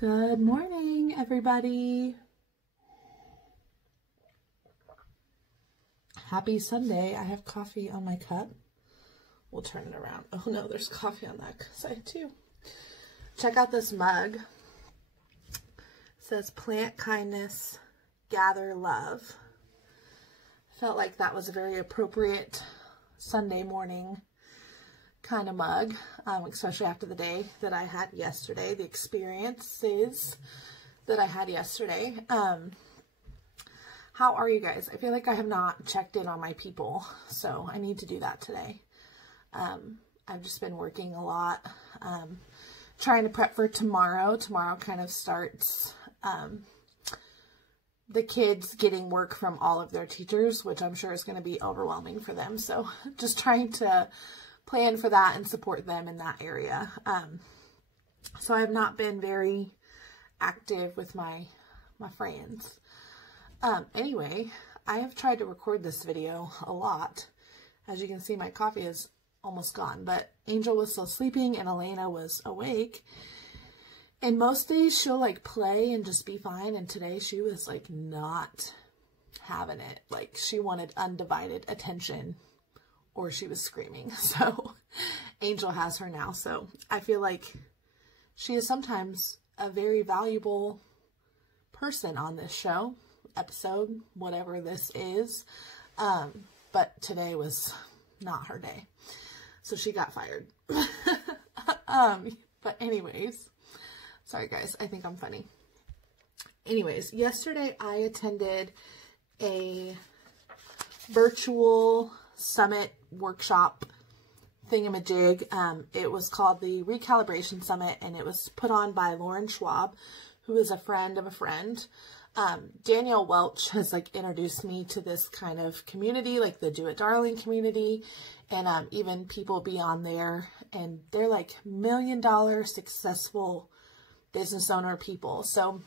Good morning, everybody. Happy Sunday. I have coffee on my cup. We'll turn it around. Oh no, there's coffee on that side too. Check out this mug. It says plant kindness, gather love. Felt like that was a very appropriate Sunday morning kind of mug, especially after the day that I had yesterday, the experiences that I had yesterday. How are you guys? I feel like I have not checked in on my people, so I need to do that today. I've just been working a lot, trying to prep for tomorrow. Tomorrow kind of starts the kids getting work from all of their teachers, which I'm sure is going to be overwhelming for them. So just trying to plan for that and support them in that area. So I have not been very active with my friends. Anyway, I have tried to record this video a lot. As you can see, my coffee is almost gone, but Angel was still sleeping and Elena was awake. And most days she'll like play and just be fine. And today she was like not having it. Like she wanted undivided attention or she was screaming. So Angel has her now. So I feel like she is sometimes a very valuable person on this show, episode, whatever this is. But today was not her day. So she got fired. But anyways, sorry guys, I think I'm funny. Anyways, yesterday I attended a virtual summit workshop thingamajig. It was called the Recalibration Summit, and it was put on by Lauren Schwab, who is a friend of a friend. Danielle Welch has like introduced me to this kind of community, like the Do It Darling community, and even people beyond there, and they're like $1 million successful business owner people. So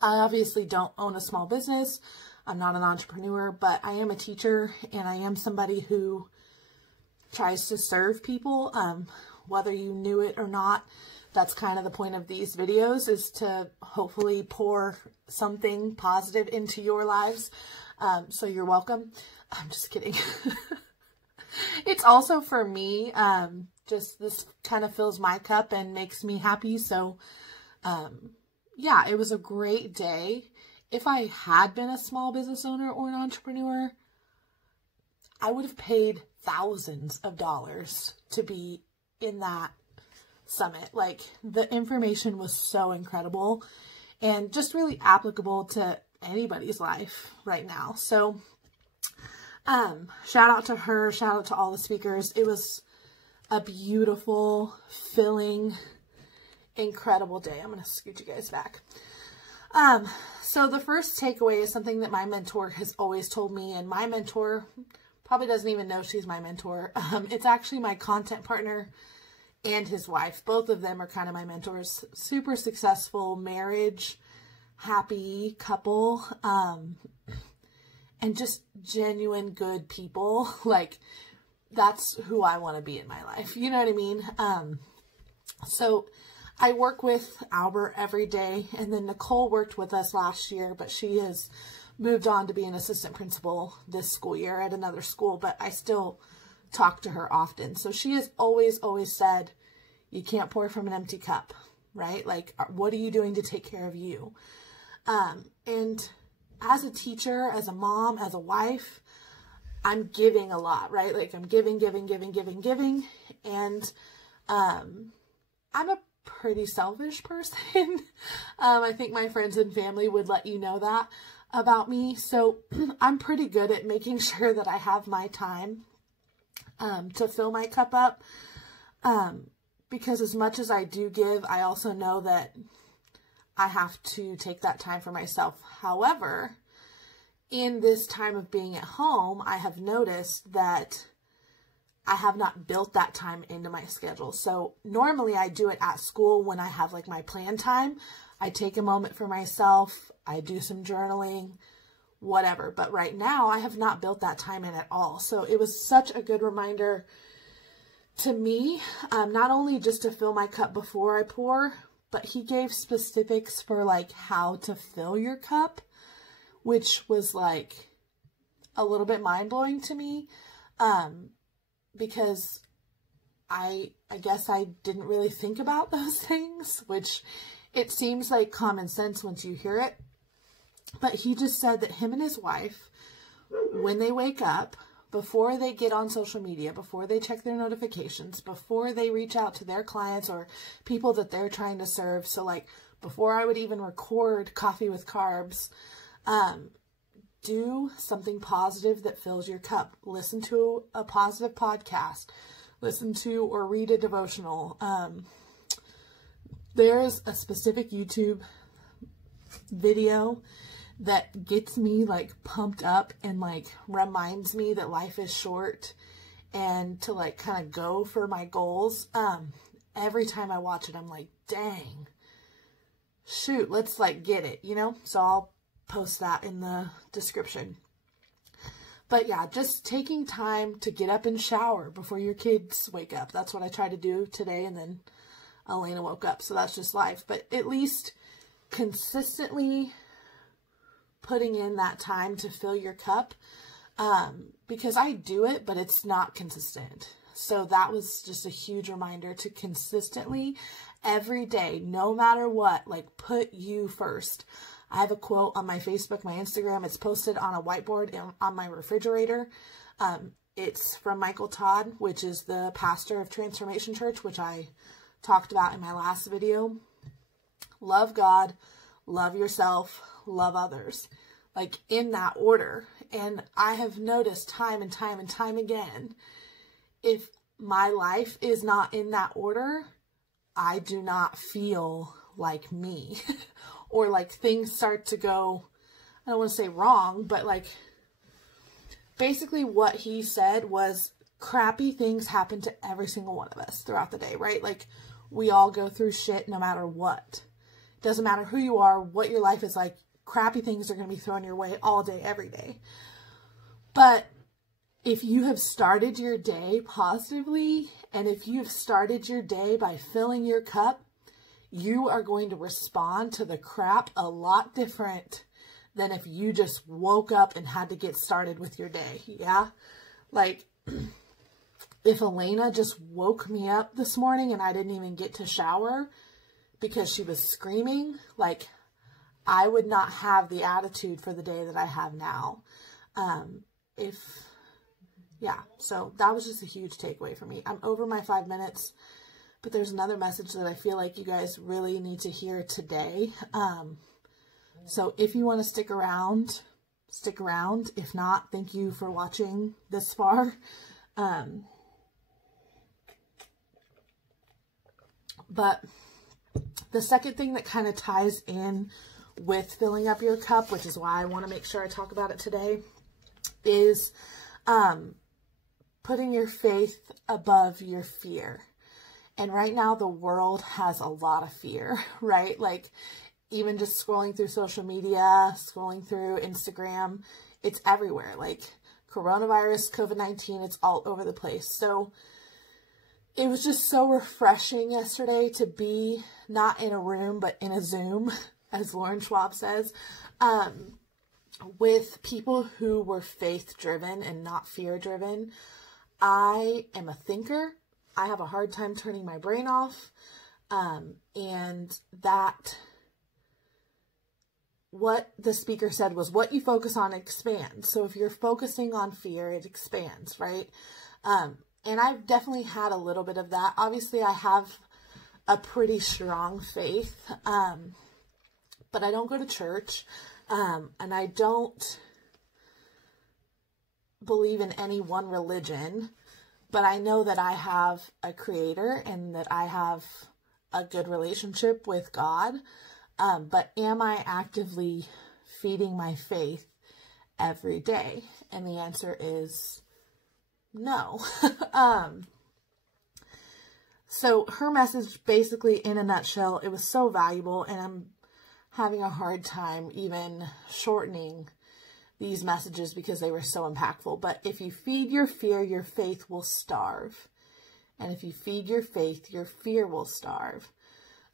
I obviously don't own a small business. I'm not an entrepreneur, but I am a teacher and I am somebody who tries to serve people, whether you knew it or not. That's kind of the point of these videos, is to hopefully pour something positive into your lives. So you're welcome. I'm just kidding. It's also for me, just this kind of fills my cup and makes me happy. So, yeah, it was a great day. If I had been a small business owner or an entrepreneur, I would have paid thousands of dollars to be in that summit. Like, the information was so incredible and just really applicable to anybody's life right now. So, shout out to her, shout out to all the speakers. It was a beautiful, filling, incredible day. I'm going to scoot you guys back. So the first takeaway is something that my mentor has always told me, and my mentor probably doesn't even know she's my mentor. It's actually my content partner and his wife. Both of them are kind of my mentors. Super successful marriage, happy couple, and just genuine good people. Like, that's who I want to be in my life. You know what I mean? So I work with Albert every day, and then Nicole worked with us last year, but she has moved on to be an assistant principal this school year at another school, but I still talk to her often. So she has always said, you can't pour from an empty cup, right? Like, what are you doing to take care of you? And as a teacher, as a mom, as a wife, I'm giving a lot, right? Like, I'm giving. And, I'm a pretty selfish person. I think my friends and family would let you know that about me. So I'm pretty good at making sure that I have my time, to fill my cup up. Because as much as I do give, I also know that I have to take that time for myself. However, in this time of being at home, I have noticed that I have not built that time into my schedule. So normally I do it at school when I have like my plan time. I take a moment for myself. I do some journaling, whatever. But right now I have not built that time in at all. So it was such a good reminder to me, not only just to fill my cup before I pour, but he gave specifics for like how to fill your cup, which was like a little bit mind-blowing to me, because I guess I didn't really think about those things, which it seems like common sense once you hear it. But he just said that him and his wife, when they wake up, before they get on social media, before they check their notifications, before they reach out to their clients or people that they're trying to serve. So like before I would even record Coffee with Carbs, do something positive that fills your cup. Listen to a positive podcast. Listen to or read a devotional. There's a specific YouTube video that gets me like pumped up and like reminds me that life is short and to like kind of go for my goals. Every time I watch it, I'm like, dang, shoot, let's like get it, you know? So I'll post that in the description. But yeah, just taking time to get up and shower before your kids wake up. That's what I tried to do today, and then Elena woke up, so that's just life. But at least consistently putting in that time to fill your cup, because I do it, but it's not consistent. So that was just a huge reminder to consistently, every day, no matter what, like put you first. I have a quote on my Facebook, my Instagram. It's posted on a whiteboard on my refrigerator. It's from Michael Todd, which is the pastor of Transformation Church, which I talked about in my last video. Love God, love yourself, love others. Like in that order. And I have noticed time and time and time again, if my life is not in that order, I do not feel like me. Or like things start to go, I don't want to say wrong, but like basically what he said was crappy things happen to every single one of us throughout the day, right? Like we all go through shit no matter what. It doesn't matter who you are, what your life is like, crappy things are going to be thrown your way all day, every day. But if you have started your day positively, and if you've started your day by filling your cup, you are going to respond to the crap a lot different than if you just woke up and had to get started with your day. Yeah. Like if Elena just woke me up this morning and I didn't even get to shower because she was screaming, like I would not have the attitude for the day that I have now. So that was just a huge takeaway for me. I'm over my 5 minutes. But there's another message that I feel like you guys really need to hear today. So if you want to stick around. If not, thank you for watching this far. But the second thing that kind of ties in with filling up your cup, which is why I want to make sure I talk about it today, is putting your faith above your fear. And right now the world has a lot of fear, right? Like even just scrolling through social media, scrolling through Instagram, it's everywhere. Like coronavirus, COVID-19, it's all over the place. So it was just so refreshing yesterday to be not in a room, but in a Zoom, as Lauren Schwab says, with people who were faith-driven and not fear-driven. I am a thinker. I have a hard time turning my brain off, and that what the speaker said was what you focus on expands. So if you're focusing on fear, it expands, right? And I've definitely had a little bit of that. Obviously, I have a pretty strong faith, but I don't go to church, and I don't believe in any one religion. But I know that I have a creator and that I have a good relationship with God. But am I actively feeding my faith every day? And the answer is no. So her message, basically in a nutshell, it was so valuable, and I'm having a hard time even shortening these messages because they were so impactful. But if you feed your fear, your faith will starve. And if you feed your faith, your fear will starve.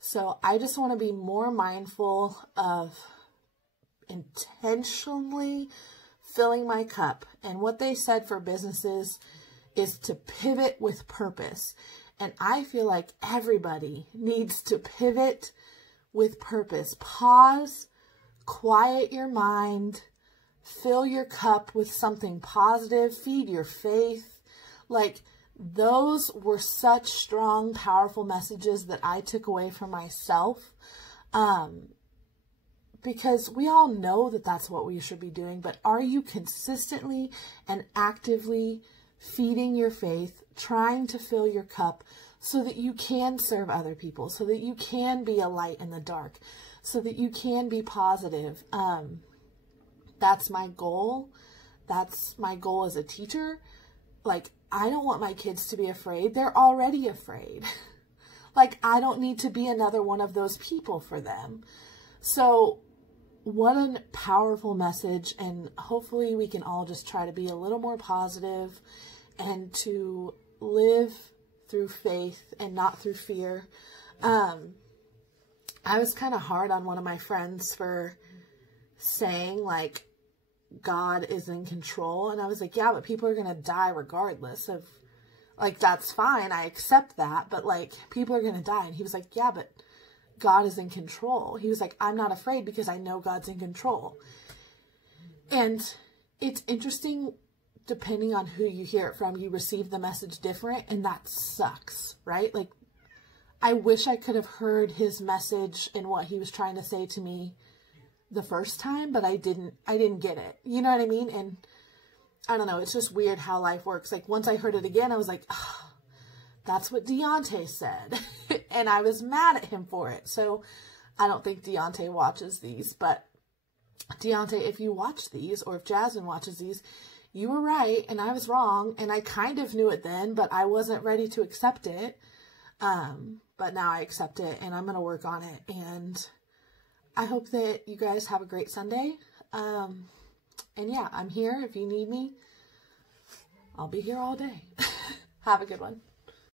So I just want to be more mindful of intentionally filling my cup. And what they said for businesses is to pivot with purpose. And I feel like everybody needs to pivot with purpose. Pause, quiet your mind, fill your cup with something positive, feed your faith. Like, those were such strong, powerful messages that I took away from myself. Because we all know that that's what we should be doing, but are you consistently and actively feeding your faith, trying to fill your cup so that you can serve other people, so that you can be a light in the dark, so that you can be positive? That's my goal. That's my goal as a teacher. Like, I don't want my kids to be afraid. They're already afraid. Like, I don't need to be another one of those people for them. So what a powerful message. And hopefully we can all just try to be a little more positive and to live through faith and not through fear. I was kind of hard on one of my friends for saying, like, God is in control. And I was like, yeah, but people are going to die regardless of, like, that's fine. I accept that. But, like, people are going to die. And he was like, yeah, but God is in control. He was like, I'm not afraid because I know God's in control. And it's interesting, depending on who you hear it from, you receive the message different. And that sucks, right? Like, I wish I could have heard his message and what he was trying to say to me the first time, but I didn't get it. You know what I mean? And I don't know. It's just weird how life works. Like, once I heard it again, I was like, oh, that's what Deontay said. And I was mad at him for it. So I don't think Deontay watches these, but Deontay, if you watch these, or if Jasmine watches these, you were right and I was wrong. And I kind of knew it then, but I wasn't ready to accept it. But now I accept it and I'm going to work on it. And I hope that you guys have a great Sunday. And yeah, I'm here. If you need me, I'll be here all day. Have a good one.